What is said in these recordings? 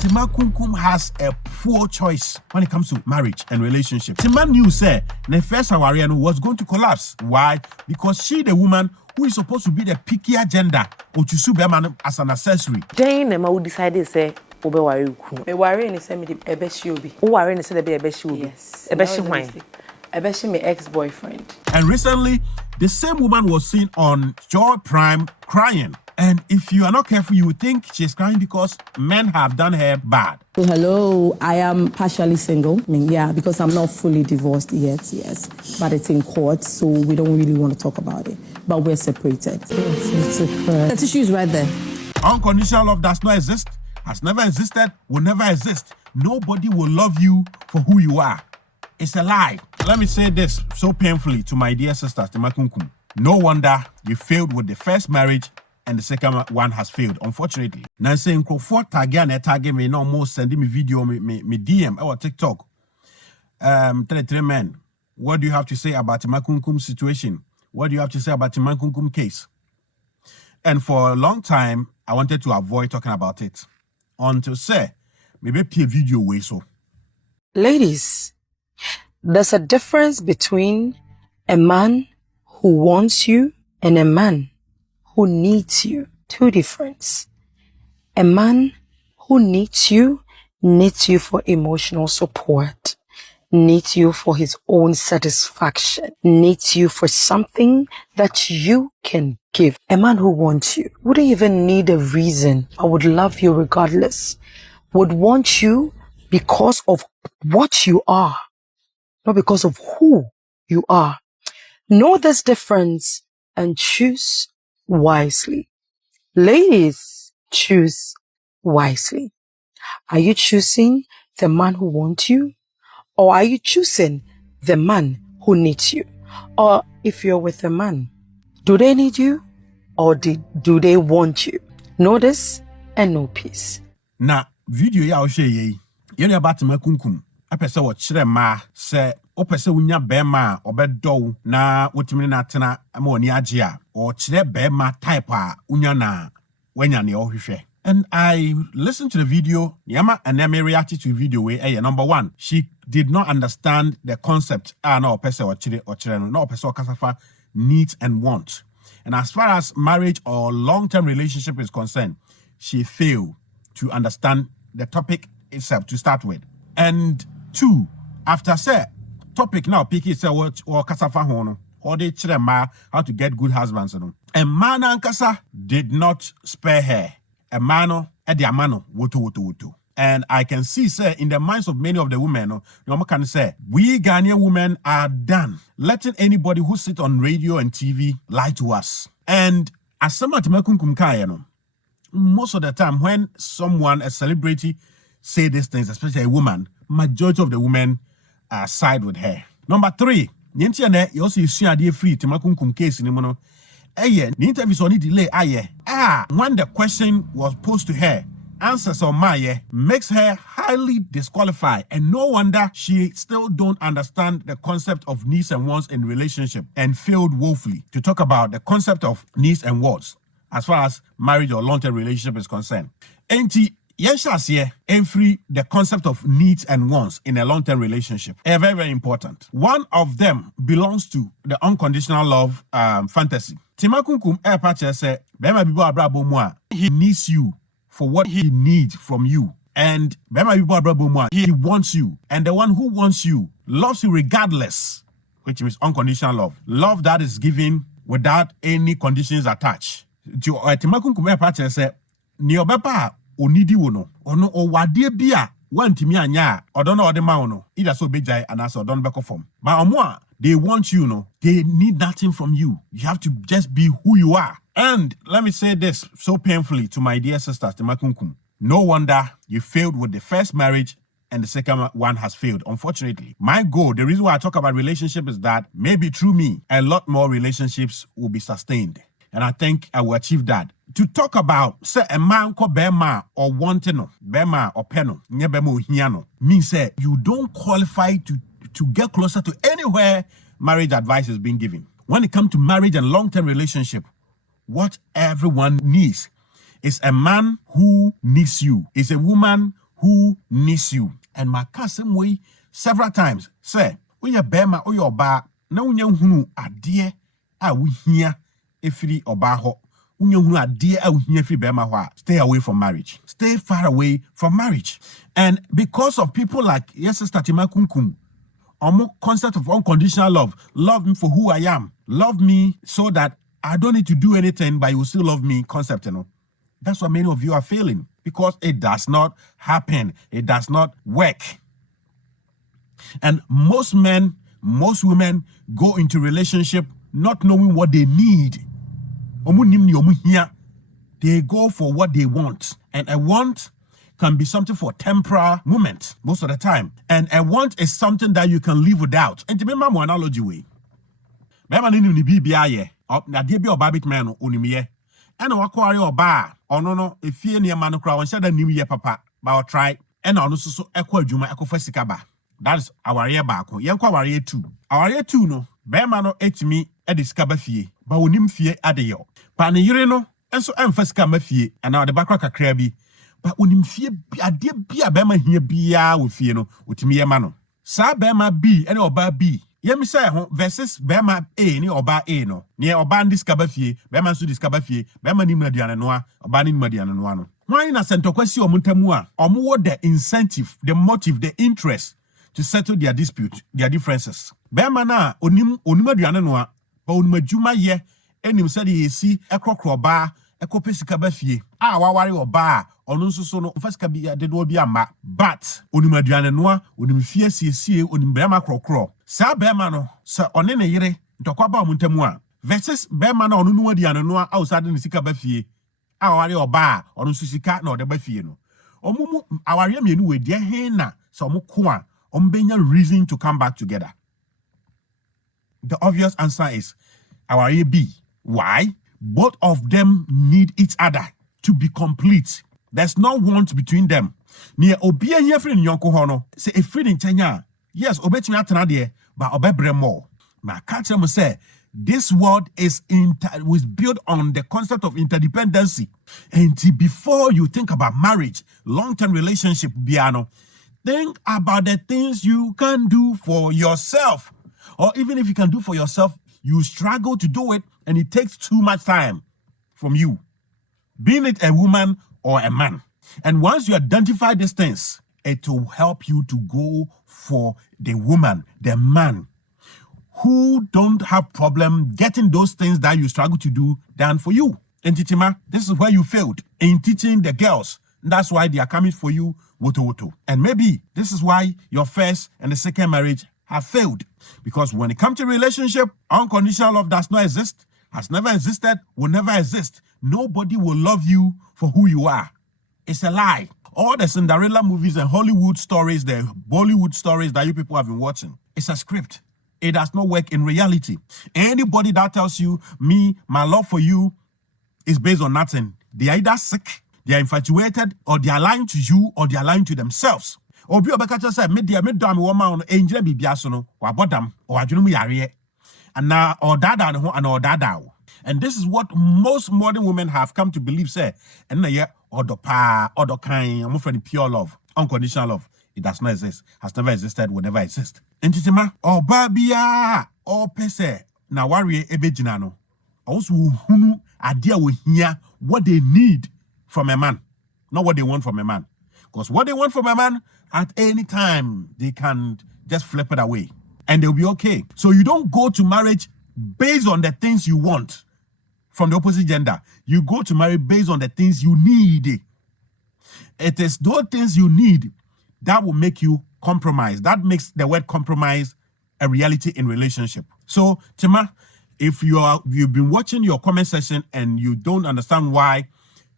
Tima KumKum has a poor choice when it comes to marriage and relationship. Tima knew, say, the first Hawaiian was going to collapse. Why? Because she, the woman who is supposed to be the picky agenda, or to sue Beman as an accessory. Jane, Emma would decide, say, Obe worry. Me worry and say me the ebeshi obi. Who worry and say the ebeshi obi. Yes. Ebeshi wine. Ebeshi my ex-boyfriend. And recently, the same woman was seen on Joy Prime crying. And if you are not careful, you would think she's crying because men have done her bad. So hello, I am partially single. I mean, yeah, because I'm not fully divorced yet, yes. But it's in court, so we don't really want to talk about it. But we're separated. The tissue is right there. Unconditional love does not exist, has never existed, will never exist. Nobody will love you for who you are. It's a lie. Let me say this so painfully to my dear sister, Tima KumKum. No wonder you failed with the first marriage and the second one has failed, unfortunately. Now saying Crawford tag me no more sending me video me DM or TikTok. 33 men. What do you have to say about Tima KumKum's situation? What do you have to say about Tima KumKum case? And for a long time, I wanted to avoid talking about it. Until say, maybe a video way so. Ladies, there's a difference between a man who wants you and a man who needs you. Two difference. A man who needs you for emotional support, needs you for his own satisfaction, needs you for something that you can give. A man who wants you wouldn't even need a reason. I would love you regardless. Would want you because of what you are, not because of who you are. Know this difference and choose wisely. Ladies, choose wisely. Are you choosing the man who wants you? Or are you choosing the man who needs you? Or if you're with a man, do they need you? Or do they want you? Know this and know peace. Na video ya share ye. Yene about Tima KumKum. Apese wo kire ma se opese wunya bema obedo na wotimi na tena ama oni age a o kire bema type a unya na wanya ne ohwehwe. And I listened to the video, Yama and Neme reacted to the video where number one, she did not understand the concept no opese or chire no opese or kasafa needs and wants. And as far as marriage or long-term relationship is concerned, she failed to understand the topic itself to start with. And two, after say topic now pick itself or kasafa hono or they chirema how to get good husbands. And man and kasa did not spare her. A mano edi amano woto. And I can see, sir, in the minds of many of the women, no can say, we Ghanaian women are done letting anybody who sit on radio and TV lie to us. And as someone Tima KumKum, most of the time when someone, a celebrity, say these things, especially a woman, majority of the women side with her. Number three, you also see a free Tima KumKum case in the the interviews only delay when the question was posed to her, answers on Maya makes her highly disqualified, and no wonder she still don't understand the concept of needs and wants in relationship and failed woefully to talk about the concept of needs and wants as far as marriage or long-term relationship is concerned. And free the concept of needs and wants in a long-term relationship. Very, very important. One of them belongs to the unconditional love fantasy. Tima KumKum say, he needs you for what he needs from you. And he wants you. And the one who wants you loves you regardless, which means unconditional love. Love that is given without any conditions attached. Tima KumKum say, Niobepa onidi wono ono owade bia wantimi anya odono odema wono either so bejai and as odon beko form but omo they want you no they need nothing from you. You have to just be who you are. And let me say this so painfully to my dear sister Tima KumKum. No wonder you failed with the first marriage and the second one has failed, unfortunately. My goal, the reason why I talk about relationship is that maybe through me a lot more relationships will be sustained. And I think I will achieve that. To talk about, say, a man called Bema or wanting, Bema or Peno, Nebemo Hiano, means that you don't qualify to get closer to anywhere marriage advice is being given. When it comes to marriage and long-term relationship, what everyone needs is a man who needs you, is a woman who needs you. And my cousin way several times say, "Oya bema oya oba na unya hunu adie a wuhia efiri oba ho. Unya hunu adie a wuhia efiri bema ho. Stay away from marriage. Stay far away from marriage." And because of people like Sister Tima KumKum, concept of unconditional love. Love me for who I am. Love me so that I don't need to do anything, but you will still love me concept, That's what many of you are failing, because it does not happen. It does not work. And most men, most women go into relationship not knowing what they need. They go for what they want. And a want can be something for temporal moment most of the time. And a want is something that you can live without. And to remember my analogy way. Remember ni bibiaye. Na die bi oba bitman no onimiye. And wakwari oba ono no efie ne ma no kra won shada nimye papa ba o try. And ono so ekwa adwuma ekofa sika ba. That is aware baako. Yenkwa aware 2. Aware 2 no be ma no etimi e de sika ba fie. Ba onim fie adeyo. Pa ne yire no enso emfa sika ma fie. Na de bakra kakra bi. But unim fie ade bia be ma hia bia wo fie no otimi ye ma no. Sa be ma B ene oba B. Yemi say ho versus be ma A ni oba A no. Ne oba ndiskaba fie, be ma so diskaba fie, be ma ni maduane no a, oba ni maduane no ano. Why na sentokwasi omuntamu a, omo the incentive, the motive, the interest to settle their dispute, their differences. Be ma na onim aduane no a, ba onim adwuma ye enim say de yesi ekrokro ba ekopesika ba fie. A waware oba ono nso so no fasika bi de do bi ama, but onim aduane no a, onim fie siesie, onim brema krokro. Sa bema no sa one ne yere ntokwa ba omuntamu a versus bema na ono no aduane no a outside ne sika ba fie. A waware oba ono nso sika na ode ba fie no. Omumu aware mienu we de hen na so omko a ombenya reason to come back together. The obvious answer is aware B. Why? Both of them need each other to be complete. There's no want between them. Near obia here friend yonko hono say a friend in Kenya. Yes, obetimi atena de, but obebre more. My catcher must say this world was built on the concept of interdependency. And before you think about marriage, long-term relationship, biano, think about the things you can do for yourself. Or even if you can do for yourself, you struggle to do it and it takes too much time from you. Being it a woman or a man. And once you identify these things, it will help you to go for the woman, the man, who don't have problem getting those things that you struggle to do done for you. And Titima, this is where you failed in teaching the girls. That's why they are coming for you, woto. And maybe this is why your first and the second marriage have failed. Because when it comes to relationship, unconditional love does not exist, has never existed, will never exist. Nobody will love you for who you are. It's a lie. All the Cinderella movies and Hollywood stories, the Bollywood stories that you people have been watching, it's a script. It does not work in reality. Anybody that tells you, my love for you is based on nothing, they are either sick, they are infatuated, or they are lying to you, or they are lying to themselves. Obi obekacha say me do me woman on enjire bibia so no wa bodam or adwunu mu yare and na or dada no and or dada. And this is what most modern women have come to believe, say, and na ye odopa odokan am friend pure love, unconditional love. It does not exist, has never existed, will never exist. Entitima oba bia o pese na ware ebegina no also hunu ade wo hia what they need from a man, not what they want from a man. Because what they want from a man, at any time, they can just flip it away. And they'll be okay. So you don't go to marriage based on the things you want from the opposite gender. You go to marriage based on the things you need. It is those things you need that will make you compromise. That makes the word compromise a reality in relationship. So, Tima, if you've been watching your comment section and you don't understand why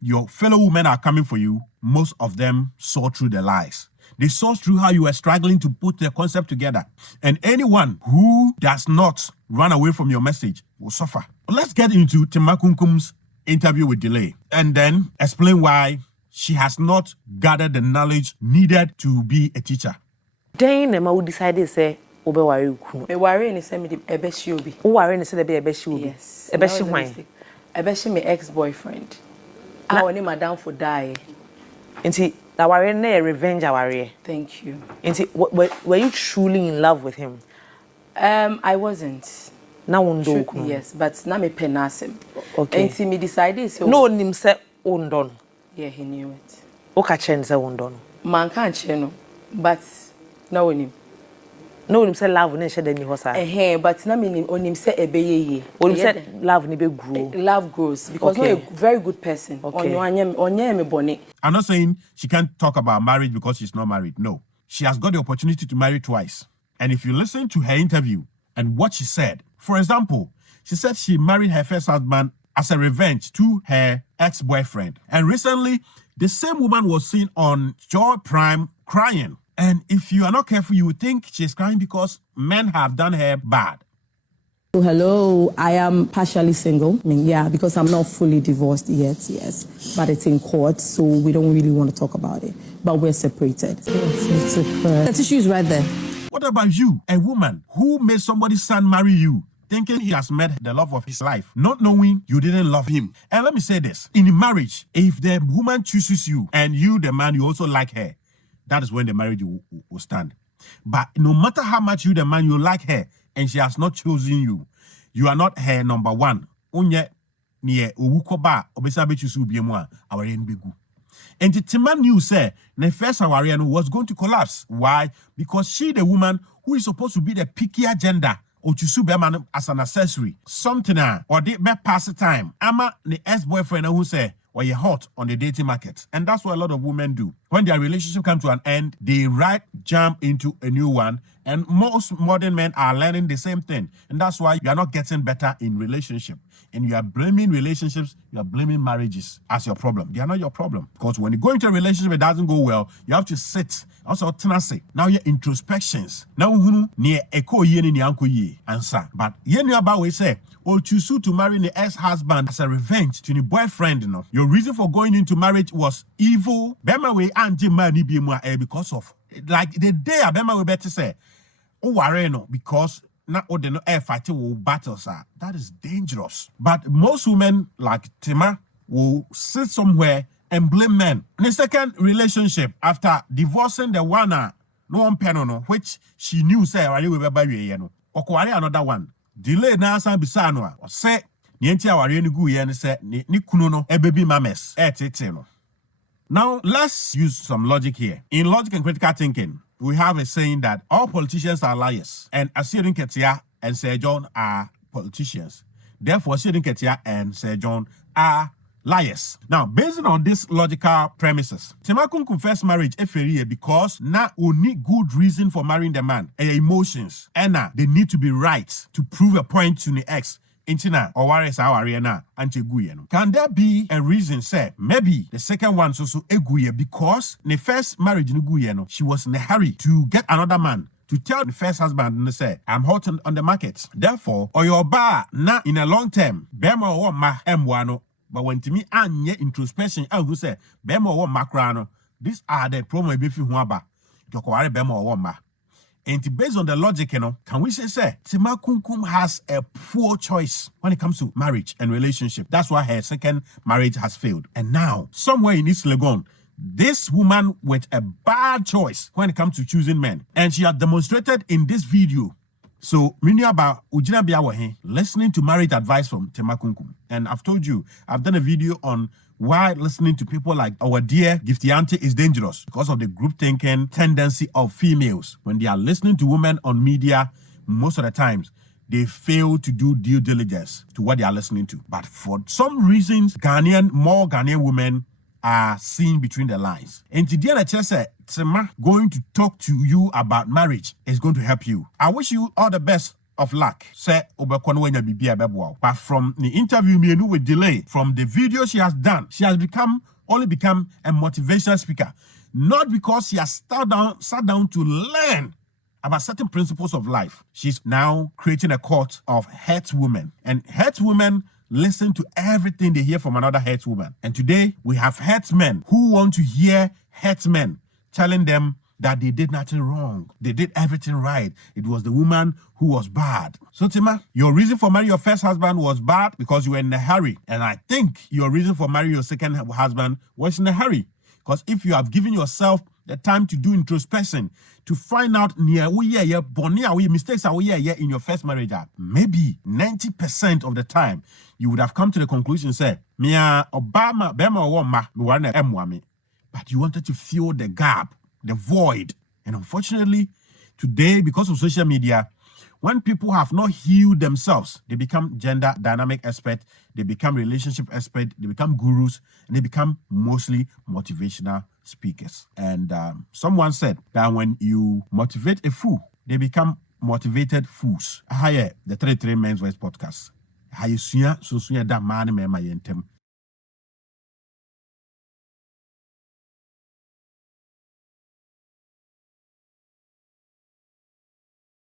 your fellow women are coming for you, most of them saw through the lies. They saw through how you were struggling to put the concept together. And anyone who does not run away from your message will suffer. Let's get into Tima KumKum's interview with Delay and then explain why she has not gathered the knowledge needed to be a teacher. Then Emma would decide say, Obe wari ukunu. Me worry ni say me the ebeshi obi. Who worry ni say the be ebeshi obi. Yes. Ebeshi wine. Ebeshi me ex-boyfriend. I want him down for die. Nti That were in a revenge aware. Thank you. And were you truly in love with him? I wasn't. Now undo. Yes, but now me penasem. Okay. And see me decided so. No nim se undon. Yeah, he knew it. Oka chen se undon. Man can't cheno, but no him. No nim se love ne she dem hosa. But na me on him say ebeye. Onim se love ni be grow. Love grows because Okay. no a very good person. Okay. Onye me bone. I'm not saying she can't talk about marriage because she's not married. No. She has got the opportunity to marry twice. And if you listen to her interview and what she said, for example, she said she married her first husband as a revenge to her ex-boyfriend. And recently, the same woman was seen on Joy Prime crying. And if you are not careful, you would think she's crying because men have done her bad. So hello, I am partially single. Because I'm not fully divorced yet, yes. But it's in court, so we don't really want to talk about it. But we're separated. The tissue is right there. What about you, a woman who made somebody's son marry you, thinking he has met the love of his life, not knowing you didn't love him? And let me say this, in marriage, if the woman chooses you and you, the man, you also like her, that is when the marriage will stand. But no matter how much you, the man, you like her, and she has not chosen you, you are not her number one. Onye niye owukoba obesa bechusu biemu a aware nbegu. And Tima knew say the first aware was going to collapse. Why? Because she, the woman who is supposed to be the pickier gender, or chusu beman as an accessory, something or the be pass the time. Ama the ex-boyfriend who say, well, you're hot on the dating market. And that's what a lot of women do. When their relationship comes to an end, they jump into a new one. And most modern men are learning the same thing. And that's why you are not getting better in relationship. And you are blaming relationships, you are blaming marriages as your problem. They are not your problem. Because when you go into a relationship, it doesn't go well, you have to sit. Also, tenacity. Now your introspections. Now, near echo ye ni uncle ye answer. But ye knew about we say, or choose to marry the ex-husband as a revenge to the boyfriend. You know. Your reason for going into marriage was evil. Bema we anji mani bi mu because of like the day Bema we better say, oh worry no because not all the no air fighting will battles are. That is dangerous. But most women like Tima will sit somewhere and blame men. In the second relationship, after divorcing the one no one penono, which she knew say already we be you no. Okwari another one. Delay na san bisa no a say ni enti aware ni gu ye ne say ni kunu no ebebi mames tete no. Now let's use some logic here. In logic and critical thinking, we have a saying that all politicians are liars, and Asirin Ketia and Sir John are politicians. Therefore, Asirin Ketia and Sir John are liars. Now, based on these logical premises, Tima KumKum first marriage because na only good reason for marrying the man, emotions, and they need to be right to prove a point to the ex. Intina or worries our arena anche guyeno. Can there be a reason, say, maybe the second one so eguye because the first marriage in guyeno, she was in a hurry to get another man to tell the first husband and say, I'm hot on the market. Therefore, or your bar na in a long term, bema or ma emwano, but when to me anye introspection, I will say, bema or macrano, these are the promo befi huaba. Jokware bema or ma. And based on the logic, can we say Tima KumKum has a poor choice when it comes to marriage and relationship? That's why her second marriage has failed. And now, somewhere in East Legon, this woman with a bad choice when it comes to choosing men. And she has demonstrated in this video. So, Miniaba Ujina Biawahe, listening to marriage advice from Tima KumKum. And I've told you, I've done a video on why listening to people like our dear Gifty Auntie is dangerous because of the group thinking tendency of females. When they are listening to women on media, most of the times, they fail to do due diligence to what they are listening to. But for some reasons, more Ghanaian women are seen between the lines. And today, I just said, Tima going to talk to you about marriage is going to help you. I wish you all the best of luck. Say but from the interview me with delay, from the video she has done, she has only become a motivational speaker. Not because she has sat down to learn about certain principles of life. She's now creating a court of hurt women. And hurt women listen to everything they hear from another hurt woman. And today we have hurt men who want to hear hurt men telling them that they did nothing wrong. They did everything right. It was the woman who was bad. So, Tima, your reason for marrying your first husband was bad because you were in a hurry. And I think your reason for marrying your second husband was in a hurry Because if you have given yourself the time to do introspection, to find out near mistakes in your first marriage, maybe 90% of the time you would have come to the conclusion, say, Obama, Bema, Woma, but you wanted to fill the gap, the void. And unfortunately, today, because of social media, when people have not healed themselves, they become gender dynamic experts, they become relationship experts, they become gurus, and they become mostly motivational speakers. And someone said that when you motivate a fool, they become motivated fools. The 33 Men's Voice podcast.